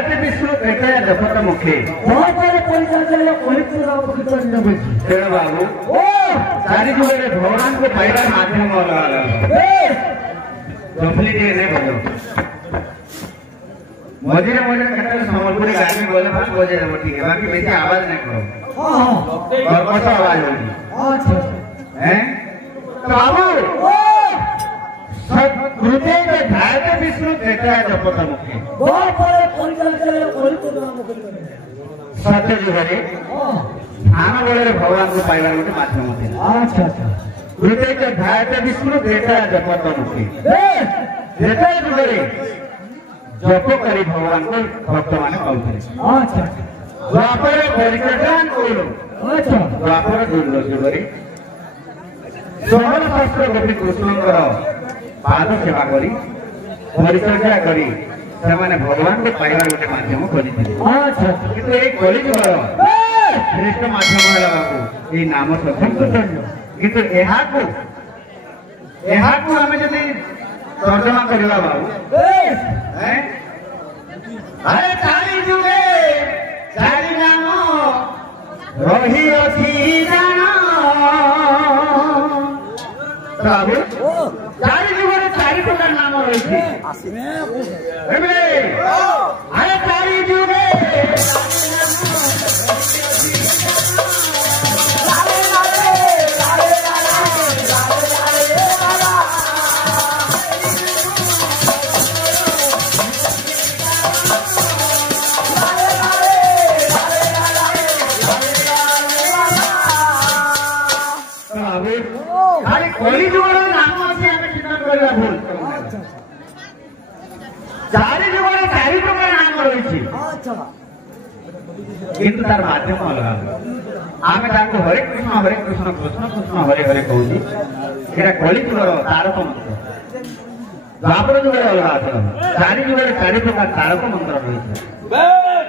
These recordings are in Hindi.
ध्याते विष्णु त्रेतया जपत मुखे तेणु बाबू चारि जुगे भगवान को पाइबार माध्यम अलग अलग जपली टे नहीं बोलो मझे मझे केतले संबलपुरी गाड़ी बोले बात बजे देबो ठीक है बाकी बेसी आवाज नहीं करो और कसा आवाज होगी हैं बाबू कृते ध्याते विष्णु त्रेतया जपत मुखे सत्य जुगे ध्यान बेले भगवान को पाइबार गोटे माध्यम थे कृते ध्याते विष्णु त्रेतया जपत मुखे त्रेतया जुगे जप करी भगवान को भक्त माने कहते द्वापर परिचर्यान करो द्वापर दुर्लभ सोहर शास्त्र गोपी कृष्णकर पाद सेवा करी परिचर्या करी से भगवान को पाइबार गोटे माध्यम खोजी किंतु ये कलिजुगर श्रेष्ठ माध्यम है बाबू ये नाम संकीर्तन किंतु आम जदि तर्जमा करवा बाबू अरे चारि जुगे चारि नाम रही अछि जान बाबू चारि जुगे चारि प्रकार नाम रही अरे चारि जुगे किंतु तार माध्यम अलग आम हरे कृष्ण कृष्ण कृष्ण हरे हरे कहूँ कलिजुगर तारक मंत्र द्वापर जुगे अलग चारि जुगे चारि प्रकार तारक मंत्र रही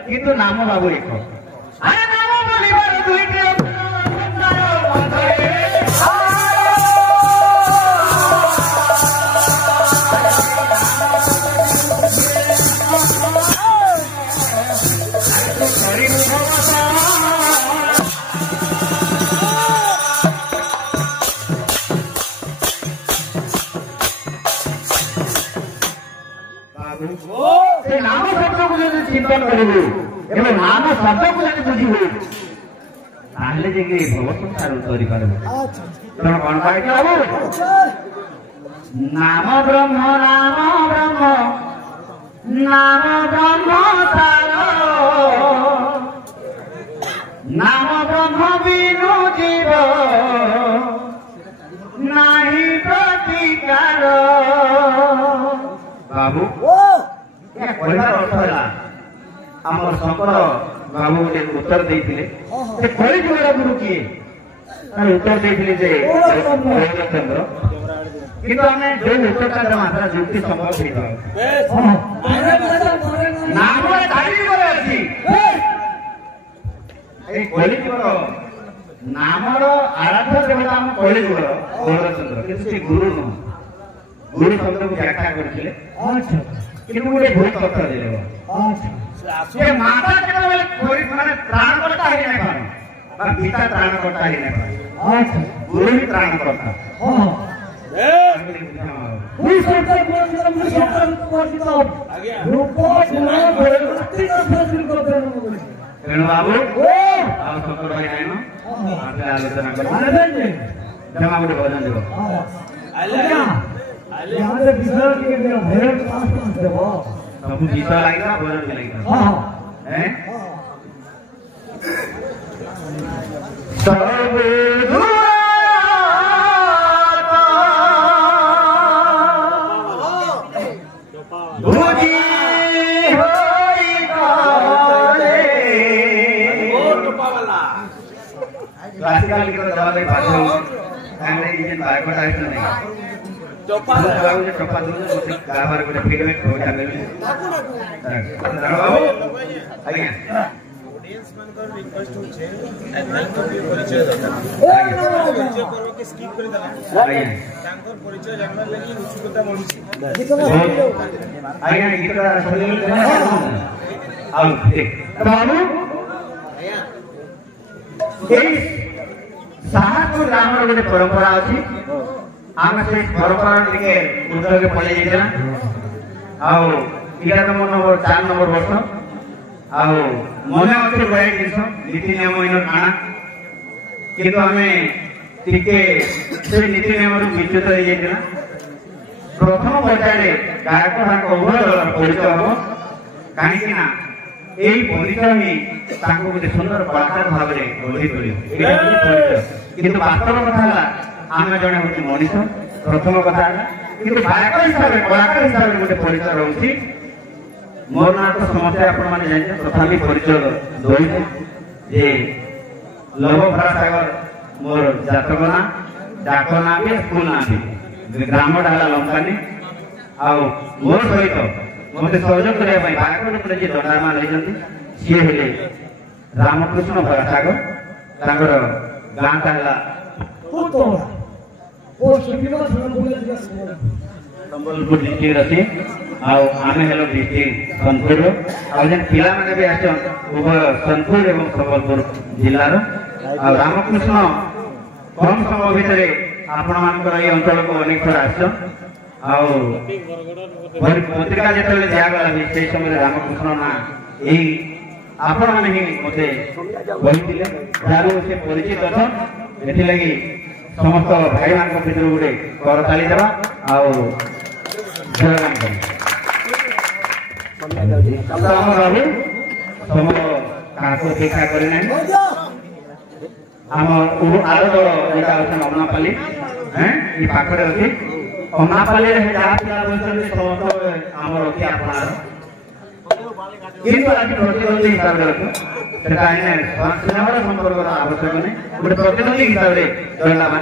किंतु नाम बाबू एक नाम शब्द को जो चिंतन करेंगे नाम शब्द को जब बुझे ताहले जे भव संसार उतरी पारबो तण कोन पाइ बाबू नाम ब्रह्म तारो नाम ब्रह्म बिनु जीव नाही प्रतिकार बाबू कहबार अर्थ है आमर शंकर बाबू गोटे उत्तर देते कलिजुगर गुरु किए उत्तर देते चंद्र किंतु आम जो उत्तर मात्रा युक्ति संभव नाम कलिजुगर अच्छी कलिजुगर नामर आराध्य देवता आम कलिजुगर गौरचंद्र किंतु गुरु नुह गुरु शब्द को व्याख्या करथिले किंतु गोटे भूल कथा दे माता केवल माने प्राण करता ही नहीं पारे पिता प्राण करता ही नहीं पारे गुरु ही प्राण करता तेणु बाबू शंकर भाई आईन आलोचना कर जमा गोटे भजन देव सब गीत लगे भजन भी लगे क्लासिकल गीत दवा दे भाषा कांगड़े इंजन बायकट आइस नहीं चोपा बाबू जे चोपा दो मोटे गाबार गोटे फीडबैक हो जाबे बाबू आज्ञा ऑडियंस मनकर रिक्वेस्ट होचे थैंक यू परिचय दरकार परिचय पर्व के स्किप कर देला आज्ञा तांकर परिचय जानबार लागि उत्सुकता बढ़िछि आज्ञा गीत सुनिले बाबू साहापुर ग्राम गोटे परंपरा अच्छी आम से परंपरा टे उद्योग पड़े जाइए आईटा तो मोर 4 नंबर वर्ष मन अच्छे बड़ा जिन नीति नियम इन काଣା किंतु आम टे से नीति नियम विच्युत हो जाइए प्रथम पर्याय गायक उभय दल परिचय हम कहीं यही परिचय ही गोटे सुंदर कलाकार भाव में गढ़ी तोड़ किंतु वास्तव कथा आम जड़े हूँ मनीष प्रथम कथा किंतु गायक हिसाब से कलाकार हिसाब से गोटे परिचय रोचे मोर ना तो समस्या आपण जाने तथापि परिचय दौचे जे लव भरा सागर मोर जातक ना डाक ना भी स्कूल ना भी ग्राम डाला लंकानी मोर सहित मत सहयोग करने बागपटे जी दंडामान रही सी हेले रामकृष्ण भरासागर गाँटा संबलपुर डिस्ट्रिक्ट अच्छी आम हेलो डिस्ट्रिक्ट सोनपुर आन पिला मैंने भी आस उभय सोनपुर और संबलपुर जिलार रामकृष्ण कम समय भितर आपण मान अंचल को अनेक थर पत्रिका जो दिगला भी से समय रामकृष्ण ना यही आपण मैंने ही मत बही से परिचित अच्छा लगी समस्त भाई मान भर गोटे करताली देवा जयगान बाबू समय क्या अपेक्षा करना आम आर दल जोटा अच्छे अमनापाली ये पाखे अच्छी अमनापाली जहाँ पिला बस समस्त आमर अच्छी आपणार किंतु आज प्रतिद्वंदी हिसाब से संपर्क आवश्यक नहीं गोटे प्रतिद्वंदी हिसाब से दंडामान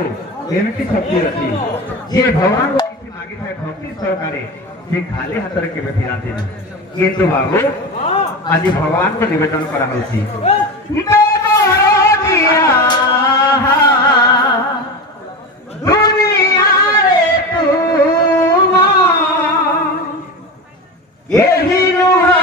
ବାବୁ ଏମିତି ଶକ୍ତି ଅଛି ଯିଏ ଭଗବାନଙ୍କୁ କିଛି ମାଗିଥାଏ ଭକ୍ତି ସହକାରେ ସେ ଖାଲି ହାତରେ କେବେ ଫେରାନ୍ତି ନାହିଁ। କିନ୍ତୁ ବାବୁ ଆଜି ଭଗବାନଙ୍କୁ ନିବେଦନ କରାହଉଛି ଦୁନିଆରେ ଏହି ନୁହଁ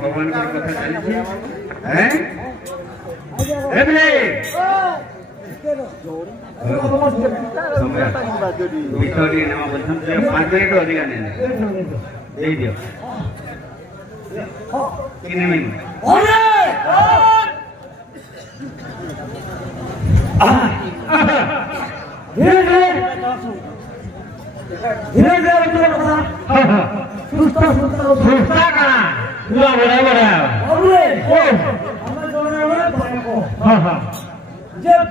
भगवान की कथा चली हैं एबले भितरी नाम बोलथन से 5 मिनिट अधिक ने दे दियो किने मिनिट अरे धीरे धीरे सुस्ता का पूरा बड़ा बड़ा अरे ओ हमें जोड़ने वाला भाई को हां हां जब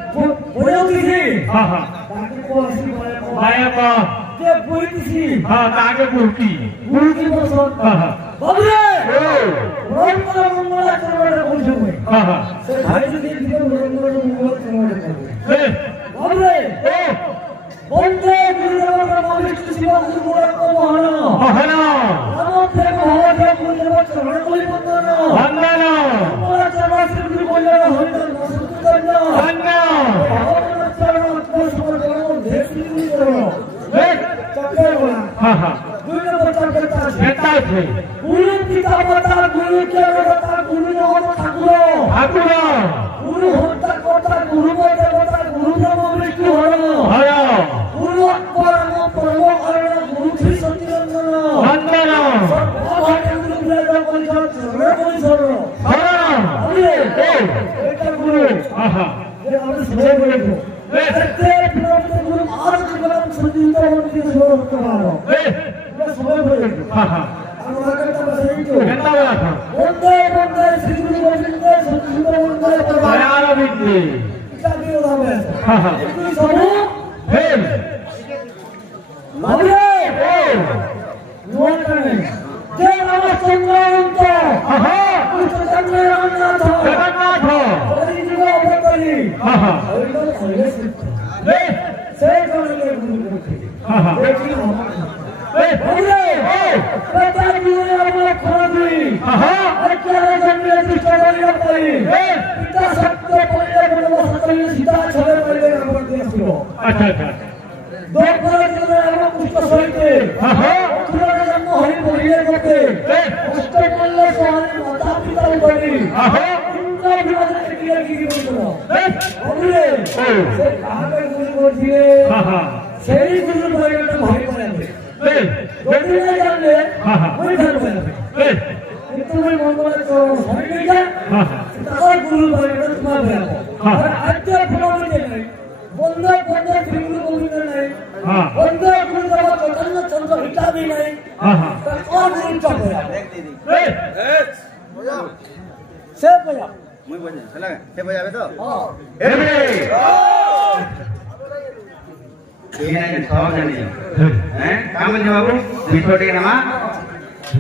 बोलो किसी हां हां ताके को असली भाई को जब बोली किसी हां ताके बुकी बस हां हां बाबरे ओ रोड पर मंगला चलवाड़ा बोल जो हां हां से भाई जो दिन दिन मंगला चलवाड़ा ए बाबरे ओ बोलते गुरुदेव का मालिक शिवा गुरुदेव को महाना महाना नमो ते महादेव गुरुदेव चरण कोई बंदना बंदना हमारा चरण से गुरु बोलना हरिनाम सुतना बंदना भगवान चरण को समर्पण देखी नहीं करो देख चक्कर बोला हां हां गुरु बता देता है गुरु पिता बता गुरु के बता गुरु ने होता ठाकुर ठाकुर गुरु होता कोता गुरु बता गुरु नाम मृत्यु हरो हरो गुरु परम परम हरण गुरु श्री सत्यनंदन वंदना भगवान गुरु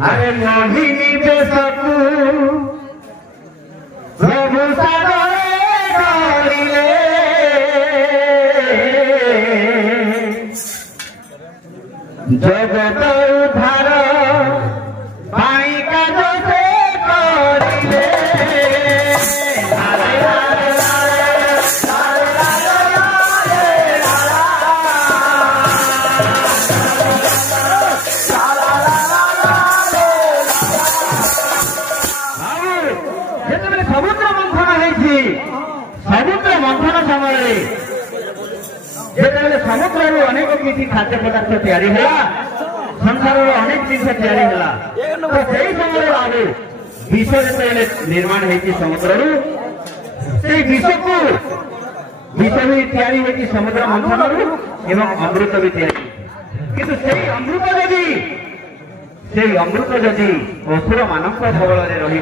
अरे मोहिनी बेसकू प्रभु सागरे गौरीले जगत उद्धार पाई काज से करिले समुद्र मंथन समय समुद्र अनेक किसी खाद्य पदार्थ तैयारी है संसार अनेक जिन तैयारी है तो सही समय बाबू विष जो निर्माण होती समुद्र से विष को विष भी तैयारी होती समुद्र मंथन एवं अमृत भी तैयारी किंतु से अमृत जदि असुर मान कबल रही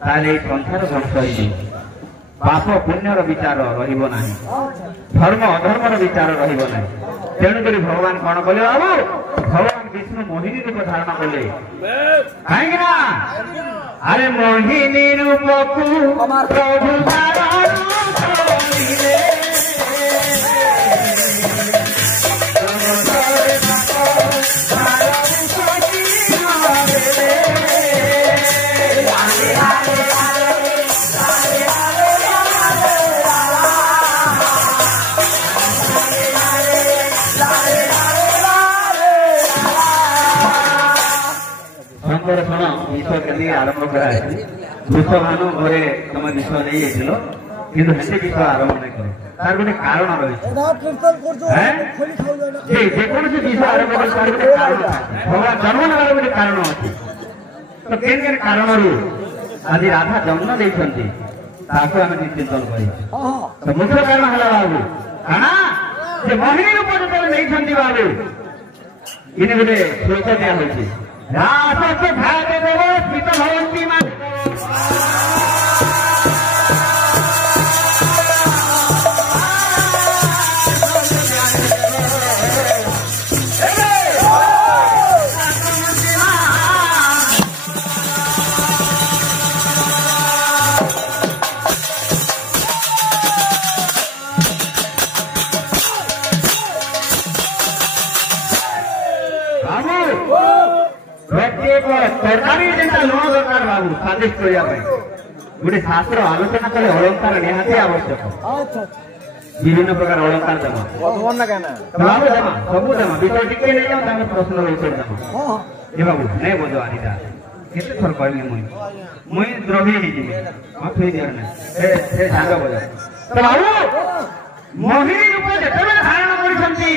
संसार ध्वंस हो पाप पुण्यर विचार रहिबो नाही धर्म अधर्मर विचार रहिबो नाही तेणुक भगवान कौन कले बाबू भगवान विष्णु मोहिनी रूप धारण कले कहीं अरे मोहिनी रूप को प्रभु धारण करिले विश्व के आरंभ कराई विश्व भानु घरे तुम विश्व नहीं किंतु हेसे विश्व आरंभ नहीं करो तार गोटे कारण रही जेकोसी विश्व आरंभ कर भगवान जन्म नेबार गोटे कारण अच्छी तो केन केन कारण आज राधा जन्म देते आम चिंतन कर तो मुख्य कारण है बाबू काना मोहिनी रूप जो नहीं बाबू इन गोटे श्लोक दिया रास के भाग देव स्मित भवंती तरकारी जेनता लुण दरकार बाबू स्वादिष्ट गोटे शास्त्र आलोचना कले अलंकार निहाती आवश्यक विभिन्न प्रकार अलंकार देमा बाबू देमा सबू देमा विषय टिके नहीं जाओ प्रश्न उत्तर देमा ए बाबू नहीं बोझ आनिदा केते थर कहमी मुई द्रवी ही जी मत होई दियर ना से सांग बोझ तो बाबू मोहिनी रूप जेते धारण करिसंती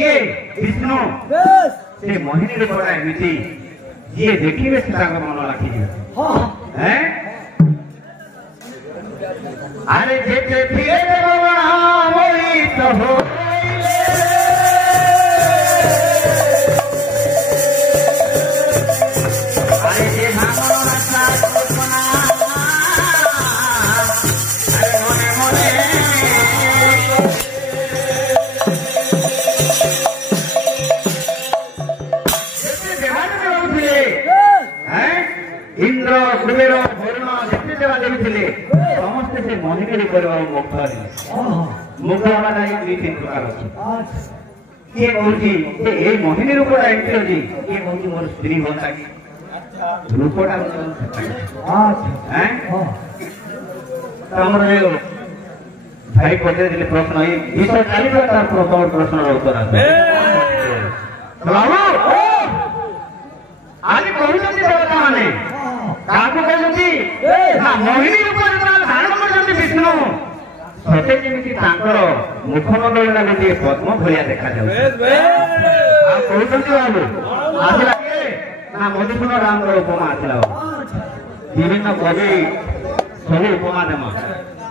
ये विष्णु से मोहिनी रूप एमिति ये देखिए से मन माथी हैं अरे जेते फिरे भगवान वही तो हो अरे जे भावना सा कल्पना अरे मोने मोने इंद्र कुबेर वरुण जिते सेवा देवी समस्ते से मोहिनी मुग्ध मुग्ध हवा दुई तीन प्रकार अच्छे किए कहूँ मोहिनी रूपटा एमती अच्छी किए कहूँ मोर स्त्री हाँ कि रूपटा तमर भाई पचारे प्रश्न विषय चलिए प्रश्न उत्तर आज कहते देवता मैंने मोहिनी रूप धारण कर विष्णु सते जमी मुखमंडल गोटे पद्म भाया देखा कहते बाबू आसला ना मधुसूदन राम उपमा आसला विभिन्न कवि सब उपमा देम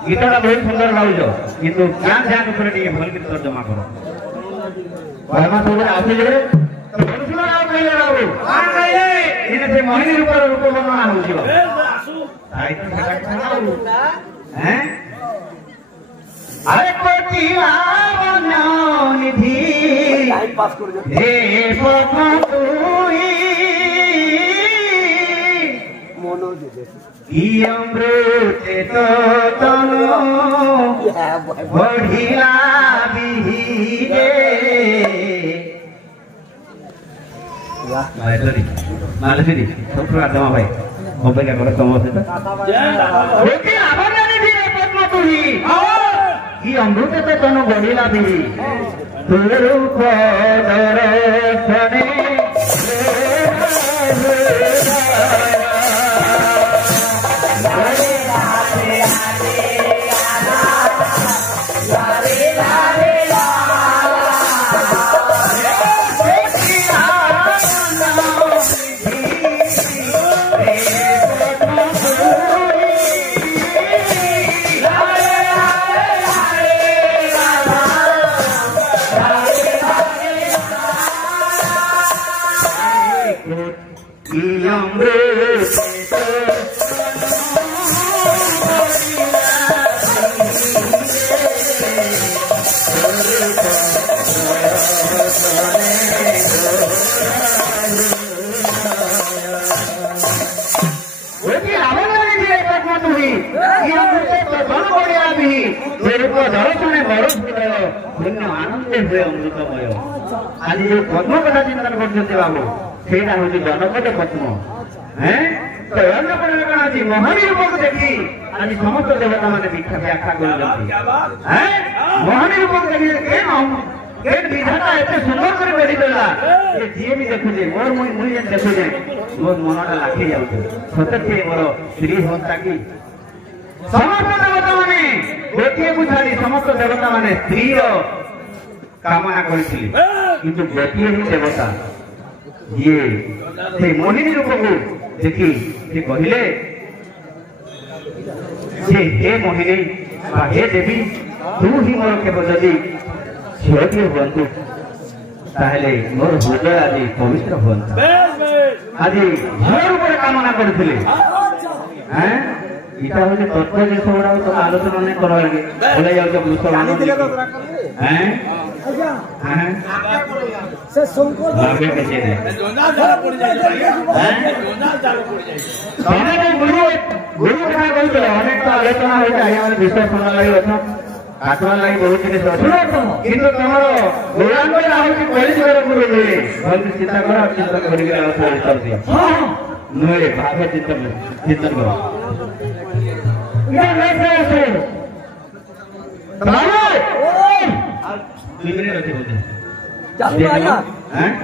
गीतटा बहुत सुंदर गाउज किंतु ज्ञान ध्यान भल गीत तर्जमा कर आसिले मधुसूदन राम कहले बाबू से मोहिनी रूप रूप वर्णना हो अरे कोटि निधि हे अमृत तो तनु बढ़िला बिहीरे मालती सब आत्मा भाई अपेक्षा कर समझे अमृत तो तन बढ़िला भी रूप आज जो पद्म कथा चिंतन करते बाबू से जनपद पद्म है तो मोहनी रूप को देखी आज समस्त देवता मैंने व्याख्या कर मोहनी रूप को देखी विधाता एत सुंदर कर बेढ़ी देला जी भी देखुचे मोर मुझे देखुचे मोर मनटा लाखी जाऊँ सतत मोर स्त्री हंता कि समस्त देवता मैंने गोटे को छाड़ी समस्त देवता मैंने स्त्री कामना करते गोटे ही देवता ये से मोहिनी रूप को देखी से कहले हे मोहिनी हे देवी तू ही मोर केवल जदि झीटी हूँ ताहले मोर हृदय आज पवित्र हूँ आज झील रूप कामना करते इटा हूँ तत्व जिन गुड़ा तुम आलोचना नहीं कर लगे बोले जाऊँ गुरु कथा कहते अनेक तो आलोचना होता विषय शुणा लगे आत्मा लगी बहुत जिन किंतु तुम गौरांग परिचय गुरु मिले भल चिंता कर चिंतन कर नुहे भाव चिंतन चिंतन कर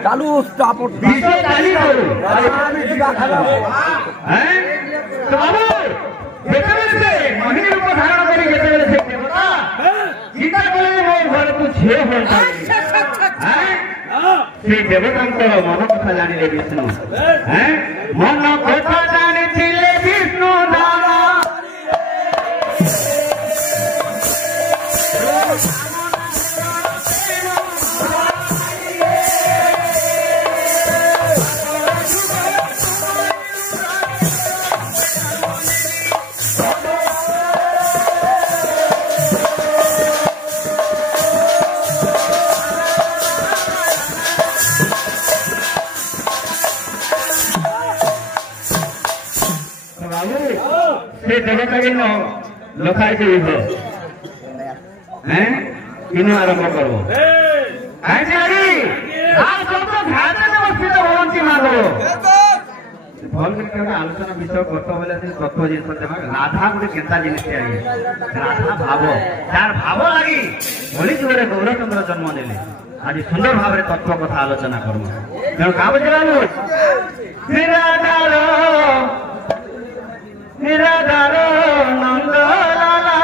चालू मोहिनी रूप धारण कर चिंता कले मो घर को झे से देवता मन कथा जानिले विष्णु मन कथा जाने से देवता के लोखाई से युद्ध हैं किन्हें आरंभ करो ऐसे आगे आज सब तो घाटे में बस्ती तो भवन की मांगो भल के आलोचना विषय करते बोले तत्व जिन राधा गोटे केता जिनिस राधा भाव तार भाव लगी बोली गोटे गौरचंद्र जन्म देले आज सुंदर भाव तत्व कथा आलोचना करूँ तेणु क्या बुझे निराधार नंदलाला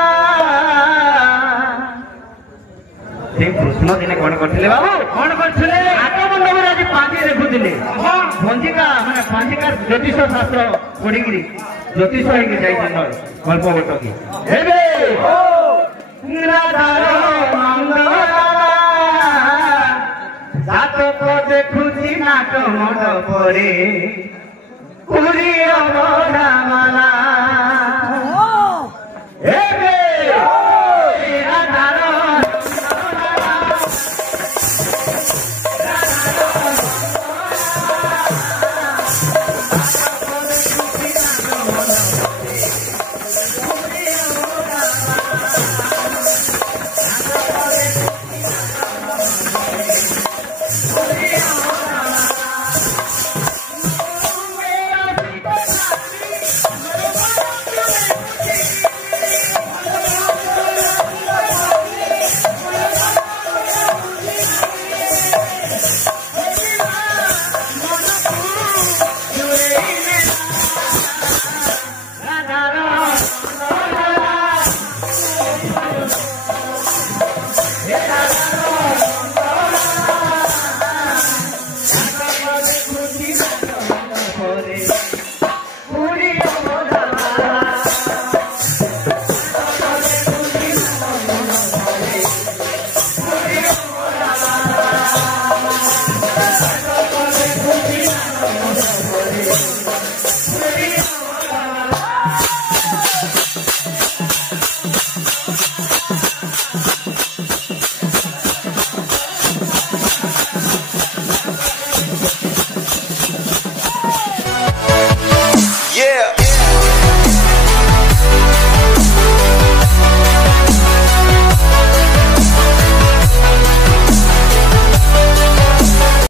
कृष्ण दिने कौन करथिले बाबू कौन करथिले आगो मंडप रे आज पांची देखुथिले पंजिका माने पंजिका ज्योतिष शास्त्र पढ़िगिरी ज्योतिष होइके जाइछन गल्प गोटकी हेबे निराधार नंदलाला जातक देखुछि नाट मंडपरे पुरी अबधामाला हेबे निराधार